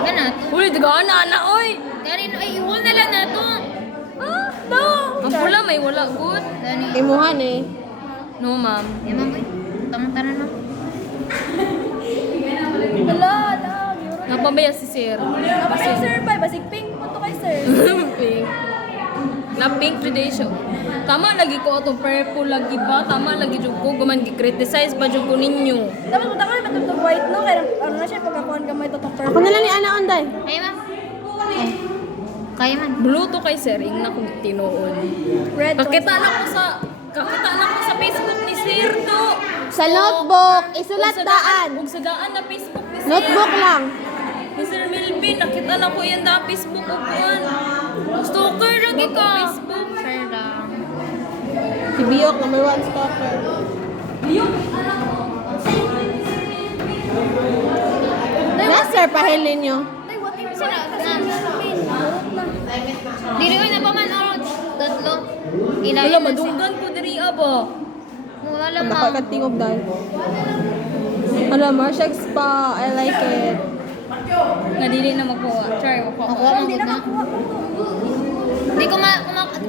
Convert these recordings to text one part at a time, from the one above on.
Gana to. Uy, digana na, oy! Ganin, ay, ihul na lang na to. Ah, no! Ang pula, may wala good. Gani. Imuhan eh. No, ma'am. Eh, ma'am, ay. Tamang tanan mo. Wala. Napabaya si sir. Basig sir ba? Basig pink po to kay sir. Pink. Na pink today show. Tama lagi ko itong purple lagi ba? Tama lagi jud ko guman gi-criticize pa jud ko ninyo. Dapat mo tangan matutog white no kaya ano na siya pagkakuan gamay to tong Ako purple. na lang ni Ana Onday. Ay, ma'am. Oh. Kaya man. Blue to kay sir, ing na kong tinuod. Red. Kakita na ko sa Facebook ni sir to. Sa notebook, isulat daan. Ug sa daan na Facebook ni sir. Notebook lang. Ni Sir Melvin, nakita na ko yan na Facebook ko kuan. Stalker lagi ka. Facebook. Sir lang. Si Biyok, number 1 stalker. Na sir, pahilin nyo. Ay, what if Sira na. Dili ko na pa man oras. Tatlo. Ilaw Wala yun. madunggan ko diri aba. Wala Ang ma'am. tingog dahil. Alam, Marshax pa. I like it. Nga dili na makuha. Try makuha. Makuha mo good na. Di ko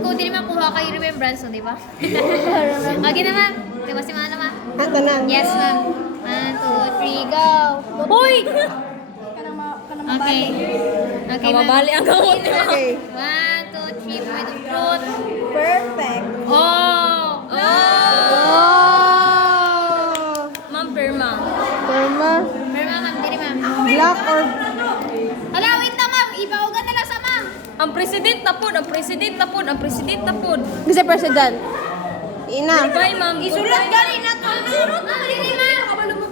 kung di makuha kay remembrance, di ba? Okay na ma'am. Di ba si Mana ma'am? Ha, tanan. Yes ma'am. 1, 2, 3, go! Hoy! kanang Okay. Okay ma'am. Kamabali ang kamot niya. Okay. 1, 2, 3, point of fruit. perfect. Oh! Oh! Oh! Ma'am, perma. Perma. Pero ma'am, dili ma'am. Black or... Hala, wait na ma'am. Ibaugan na lang sa ma'am. Ang president na po, ang president na po, ang president na po. Kasi president. Ina. Goodbye, ma'am. Isulat Goodbye. ka rin na to. Isulat na rin ma'am.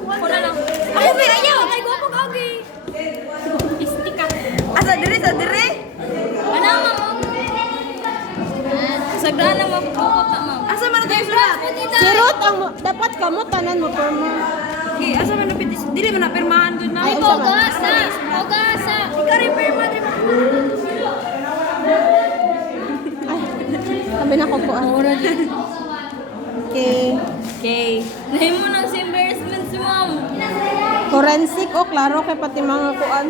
Ako na lang. Ako may ayaw. Ay, guwapo ka, okay. Istika. Asa dire sa dire? Ano, ma'am? Sagdaan lang mapupukot na, ma'am. Asa man tayo sulat? Sirot ang... Dapat kamo, tanan mo, perma. Okay, asa man napit? Dili man na pirmahan gud na. Ay, Ay, sama. pogasa. Pogasa. Ikaw rin pirma di ba? Ay, sabi na ko po. Okay. Okay. Nahin mo ng embarrassment si ma'am. Forensic o klaro kay pati mga kuan.